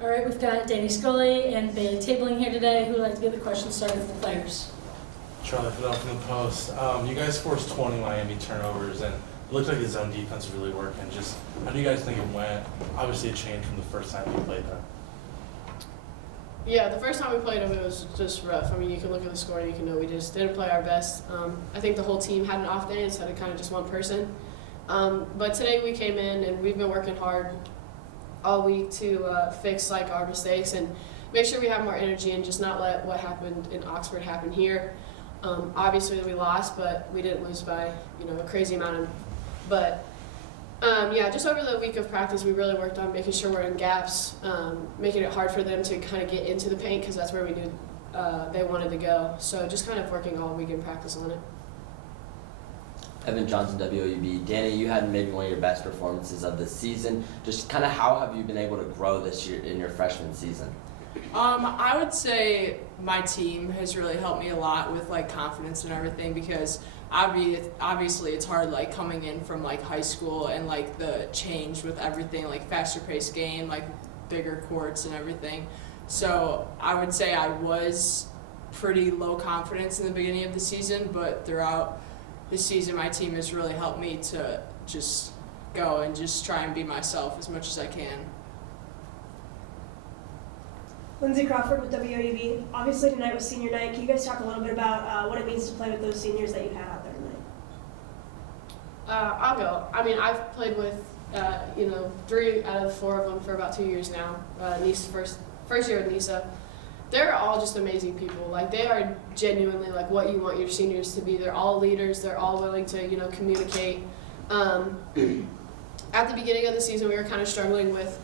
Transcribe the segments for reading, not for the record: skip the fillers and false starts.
All right, we've got Danny Scully and Bailey Tabling here today. Who would like to get the questions started for the players? Charlie Fidel from the Post. You guys forced 20 Miami turnovers, and it looked like the zone defense was really working. Just how do you guys think it went? Obviously, it changed from the first time you played them. Yeah, the first time we played them, it was just rough. I mean, you can look at the score and you can know we just didn't play our best. I think the whole team had an off day instead of kind of just one person. But today we came in and we've been working hard all week to fix like our mistakes and make sure we have more energy and just not let what happened in Oxford happen here. Obviously we lost, but we didn't lose by a crazy amount. Yeah, just over the week of practice, we really worked on making sure we're in gaps, making it hard for them to kind of get into the paint because that's where we knew they wanted to go. So just kind of working all week in practice on it. Evan Johnson, WOUB. Danny, you had maybe one of your best performances of the season. Just kind of how have you been able to grow this year in your freshman season? I would say my team has really helped me a lot with like confidence and everything because obviously it's hard like coming in from like high school and like the change with everything like faster paced game, like bigger courts and everything. So I would say I was pretty low confidence in the beginning of the season, but throughout this season my team has really helped me to just go and just try and be myself as much as I can. Lindsay Crawford with WOUB. Obviously tonight was senior night. Can you guys talk a little bit about what it means to play with those seniors that you had out there tonight? I'll go. I mean, I've played with 3 out of 4 of them for about 2 years now. Nisa first year with Nisa. They're all just amazing people. Like they are genuinely like what you want your seniors to be. They're all leaders. They're all willing to communicate. At the beginning of the season, we were kind of struggling with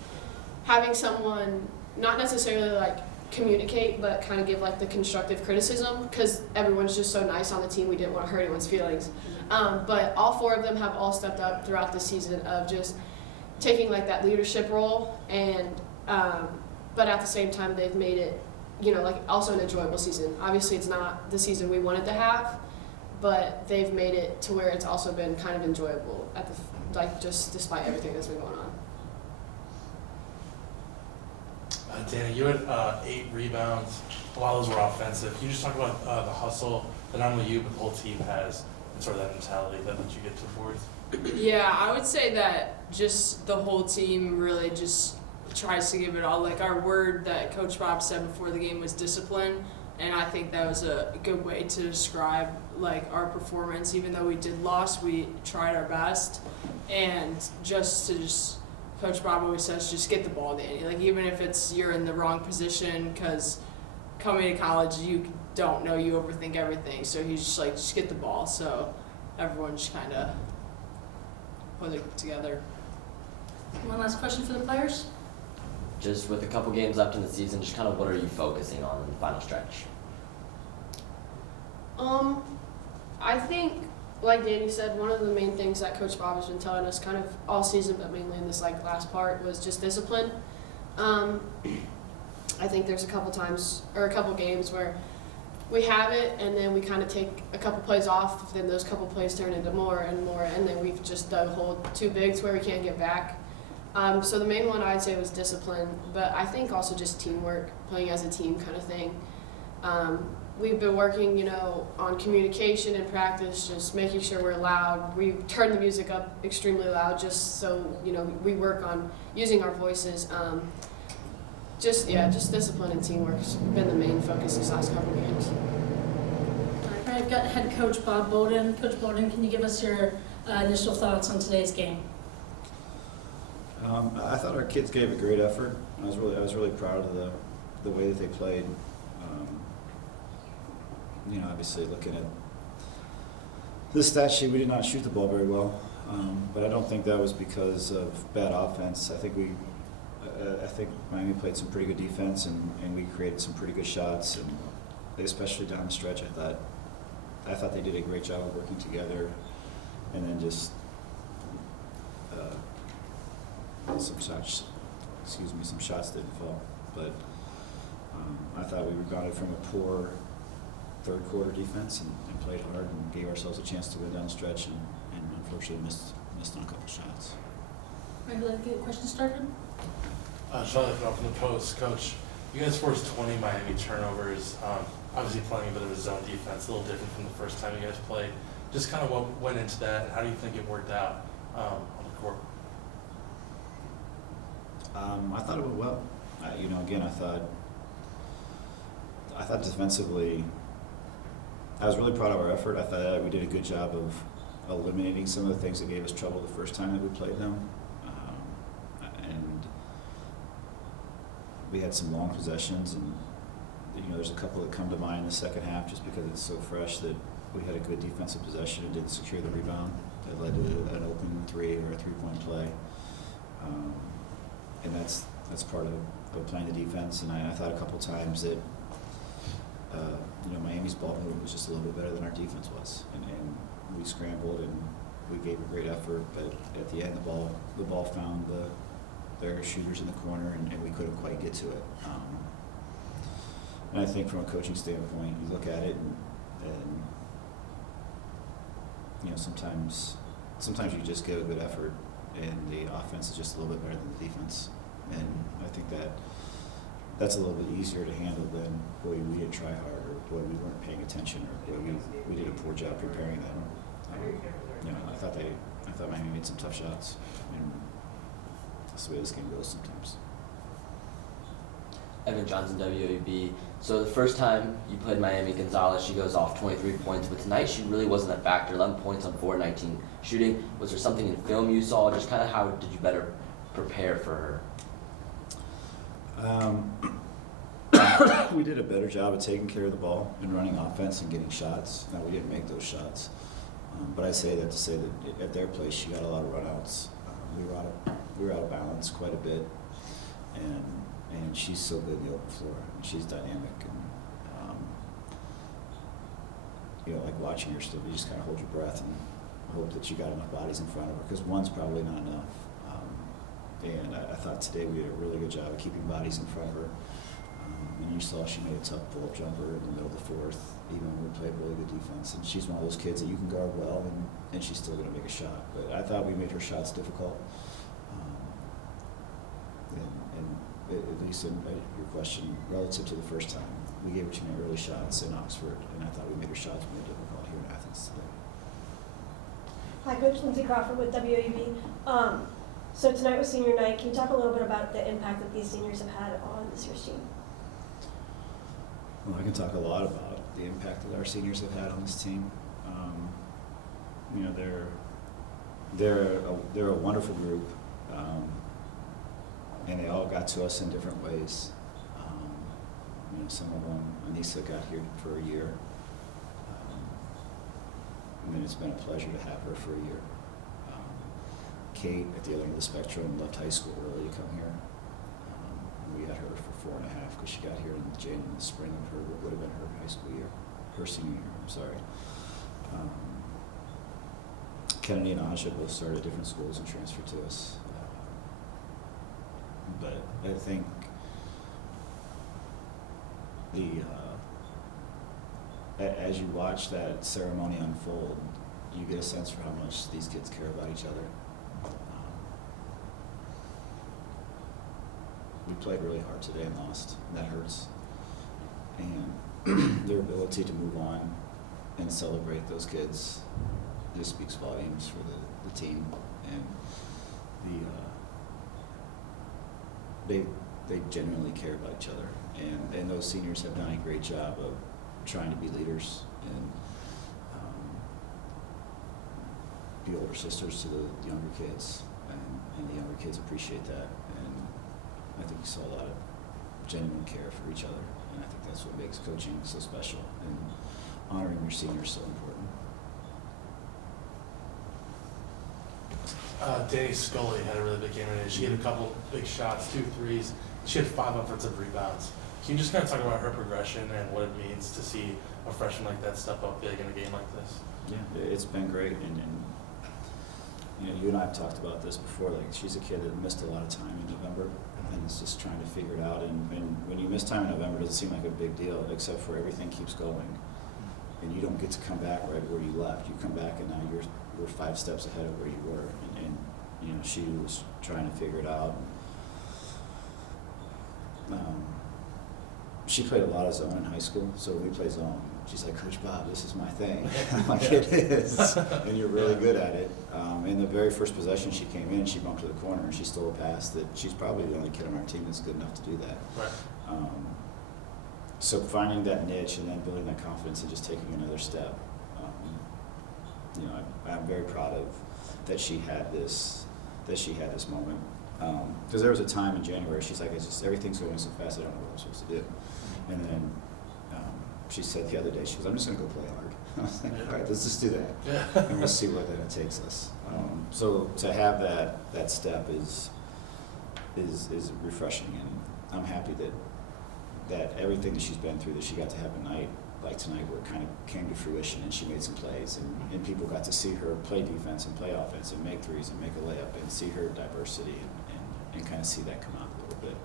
having someone not necessarily like communicate, but kind of give like the constructive criticism because everyone's just so nice on the team. We didn't want to hurt anyone's feelings. But all 4 of them have all stepped up throughout the season of just taking like that leadership role, and but at the same time they've made it like also an enjoyable season. Obviously it's not the season we wanted to have, but they've made it to where it's also been kind of enjoyable at the just despite everything that's been going on. Danny, you had 8 rebounds. A lot of those were offensive. Can you just talk about the hustle that not only you but the whole team has and sort of that mentality that lets you get to the boards? Yeah, I would say that just the whole team really just tries to give it all. Like our word that Coach Bob said before the game was discipline, and I think that was a good way to describe like our performance. Even though we did lose, we tried our best, and Coach Bob always says, just get the ball, Danny. Like even if you're in the wrong position, because coming to college you don't know, you overthink everything. So he's just like, just get the ball. So everyone just kind of put it together. One last question for the players. Just with a couple games left in the season, just kind of what are you focusing on in the final stretch? I think, like Danny said, one of the main things that Coach Bob has been telling us kind of all season, but mainly in this like last part, was just discipline. I think there's a couple games where we have it and then we kind of take a couple plays off, then those couple plays turn into more and more, and then we've just dug a hole too big to where we can't get back. So the main one I'd say was discipline, but I think also just teamwork, playing as a team kind of thing. We've been working, on communication and practice, just making sure we're loud. We turn the music up extremely loud just so, we work on using our voices. Just discipline and teamwork has been the main focus these last couple of games. All right, I've got head coach Bob Bowden. Coach Bowden, can you give us your initial thoughts on today's game? I thought our kids gave a great effort. I was really proud of the way that they played. Obviously looking at this stat sheet, we did not shoot the ball very well, but I don't think that was because of bad offense. I think Miami played some pretty good defense, and we created some pretty good shots, and especially down the stretch. I thought they did a great job of working together, and then just some shots didn't fall, but I thought we rebounded from a poor third quarter defense and played hard and gave ourselves a chance to go down the stretch and unfortunately missed on a couple shots. Would you like to get a question started? Charlie from the Post. Coach, you guys forced 20 Miami turnovers. Obviously playing a bit of a zone defense, a little different from the first time you guys played. Just kind of what went into that, and how do you think it worked out on the court? I thought it went well. Again, I thought defensively, I was really proud of our effort. I thought we did a good job of eliminating some of the things that gave us trouble the first time that we played them. And we had some long possessions, and there's a couple that come to mind in the second half just because it's so fresh that we had a good defensive possession and didn't secure the rebound. That led to an open three or a three-point play. And that's part of playing the defense. And I thought a couple times that Miami's ball movement was just a little bit better than our defense was, and we scrambled and we gave a great effort. But at the end, the ball found their shooters in the corner, and we couldn't quite get to it. And I think from a coaching standpoint, you look at it and sometimes you just give a good effort, and the offense is just a little bit better than the defense. And I think that's a little bit easier to handle than, boy, we didn't try hard, or boy, we weren't paying attention, or boy, we did a poor job preparing them. I thought Miami made some tough shots, and that's the way this game goes sometimes. Evan Johnson, WAB. So the first time you played Miami, Gonzalez, she goes off 23 points, but tonight she really wasn't a factor. 11 points on 4-19 shooting. Was there something in film you saw? Just kind of how did you better prepare for her? We did a better job of taking care of the ball and running offense and getting shots. Now, we didn't make those shots, but I say that to say that at their place she got a lot of runouts. We were out of balance quite a bit, and she's so good in the open floor. She's dynamic, and like watching her still, you just kind of hold your breath and hope that you got enough bodies in front of her, because one's probably not enough. And I thought today we did a really good job of keeping bodies in front of her. And you saw she made a tough pull-up jumper in the middle of the fourth, even when we played really good defense. And she's one of those kids that you can guard well, and she's still going to make a shot. But I thought we made her shots difficult. And at least in your question, relative to the first time, we gave her too many early shots in Oxford, and I thought we made her shots more difficult here in Athens today. Hi, Coach Lindsay Crawford with WAB. So tonight was senior night. Can you talk a little bit about the impact that these seniors have had on this year's team? Well, I can talk a lot about the impact that our seniors have had on this team. They're a wonderful group, and they all got to us in different ways. Some of them, Anissa got here for a year. It's been a pleasure to have her for a year. Kate, at the other end of the spectrum, left high school early to come here. We had her for 4.5 because she got here in the spring of her, what would have been her high school year, her senior year, I'm sorry. Kennedy and Aja both started at different schools and transferred to us. But I think as you watch that ceremony unfold, you get a sense for how much these kids care about each other. We played really hard today and lost, and that hurts. And their ability to move on and celebrate those kids just speaks volumes for the team. And they genuinely care about each other. And those seniors have done a great job of trying to be leaders and be older sisters to the younger kids. And the younger kids appreciate that. I think we saw a lot of genuine care for each other, and I think that's what makes coaching so special, and honoring your seniors so important. Danny Scully had a really big game today. She hit a couple big shots, 2 threes. She had 5 offensive rebounds. Can you just kind of talk about her progression and what it means to see a freshman like that step up big in a game like this? Yeah, it's been great, and you and I have talked about this before. Like, she's a kid that missed a lot of time in November, and is just trying to figure it out. And when you miss time in November, it doesn't seem like a big deal, except for everything keeps going, and you don't get to come back right where you left. You come back, and now you're 5 steps ahead of where you were. And she was trying to figure it out. she played a lot of zone in high school, so when we play zone, she's like, Coach Bob, this is my thing. I'm like, it is, and you're really good at it. In the very first possession she came in, she bumped to the corner and she stole a pass that she's probably the only kid on our team that's good enough to do that. Right. So finding that niche and then building that confidence and just taking another step, you know, I'm very proud of that she had this moment. Because there was a time in January, she's like, it's just, everything's going so fast, I don't know what I'm supposed to do. And then she said the other day, she goes, I'm just going to go play hard. I was like, all right, let's just do that. Yeah. And we'll see where that takes us. So to have that step is refreshing, and I'm happy that everything that she's been through, that she got to have a night like tonight where it kind of came to fruition and she made some plays, and people got to see her play defense and play offense and make threes and make a layup and see her diversity and kind of see that come out a little bit.